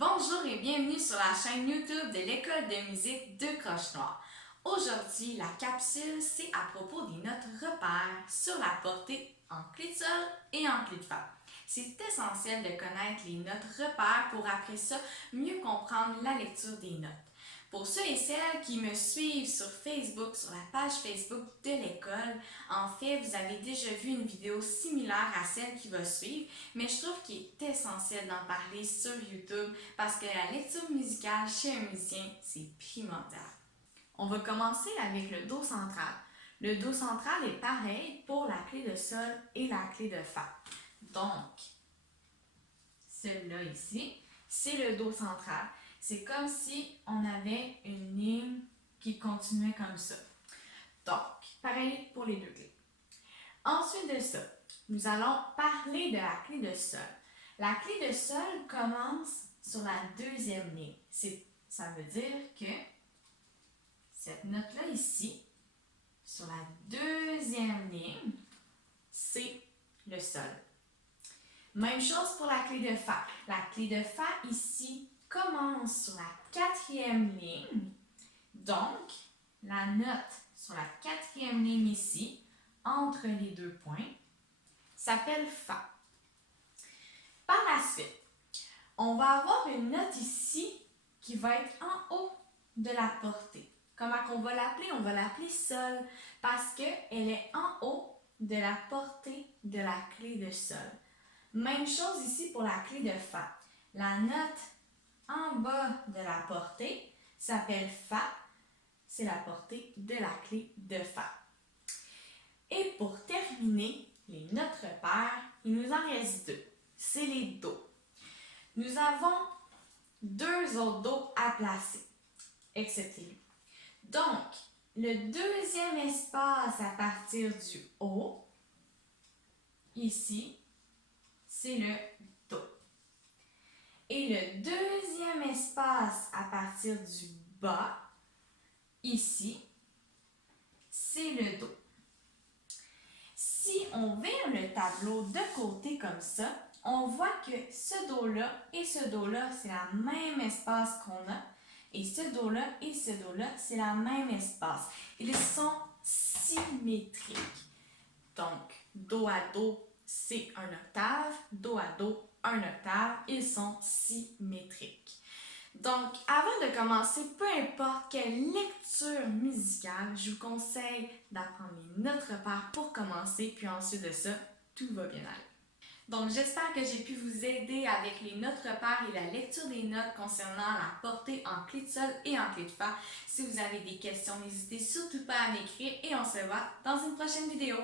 Bonjour et bienvenue sur la chaîne YouTube de l'École de musique de Croche-Noire. Aujourd'hui, la capsule, c'est à propos des notes repères sur la portée en clé de sol et en clé de fa. C'est essentiel de connaître les notes repères pour après ça mieux comprendre la lecture des notes. Pour ceux et celles qui me suivent sur Facebook, sur la page Facebook de l'école, en fait, vous avez déjà vu une vidéo similaire à celle qui va suivre, mais je trouve qu'il est essentiel d'en parler sur YouTube parce que la lecture musicale chez un musicien, c'est primordial. On va commencer avec le Do central. Le Do central est pareil pour la clé de sol et la clé de fa. Donc, celui-là ici, c'est le Do central. C'est comme si on avait une ligne qui continuait comme ça. Donc, pareil pour les deux clés. Ensuite de ça, nous allons parler de la clé de sol. La clé de sol commence sur la deuxième ligne. Ça veut dire que cette note-là ici, sur la deuxième ligne, c'est le sol. Même chose pour la clé de fa. La clé de fa ici commence sur la quatrième ligne. Donc, la note sur la quatrième ligne ici, entre les deux points, s'appelle fa. Par la suite, on va avoir une note ici qui va être en haut de la portée. Comment qu'on va l'appeler? On va l'appeler sol parce qu'elle est en haut de la portée de la clé de sol. Même chose ici pour la clé de fa. La note en bas de la portée s'appelle fa. C'est la portée de la clé de fa. Et pour terminer, les notes repères, il nous en reste deux. C'est les do. Nous avons deux autres do à placer, excepté lui. Donc, le deuxième espace à partir du haut, ici, c'est le do. Et le deuxième espace à partir du bas, ici, c'est le do. Si on vire le tableau de côté comme ça, on voit que ce do-là et ce do-là, c'est la même espace qu'on a. Et ce do-là et ce do-là, c'est la même espace. Ils sont symétriques. Donc, do à do, c'est un octave. Do à do, un octave. Ils sont symétriques. Donc, avant de commencer, peu importe quelle lecture musicale, je vous conseille d'apprendre les notes repères pour commencer, puis ensuite de ça, tout va bien aller. Donc, j'espère que j'ai pu vous aider avec les notes repères et la lecture des notes concernant la portée en clé de sol et en clé de fa. Si vous avez des questions, n'hésitez surtout pas à m'écrire et on se voit dans une prochaine vidéo.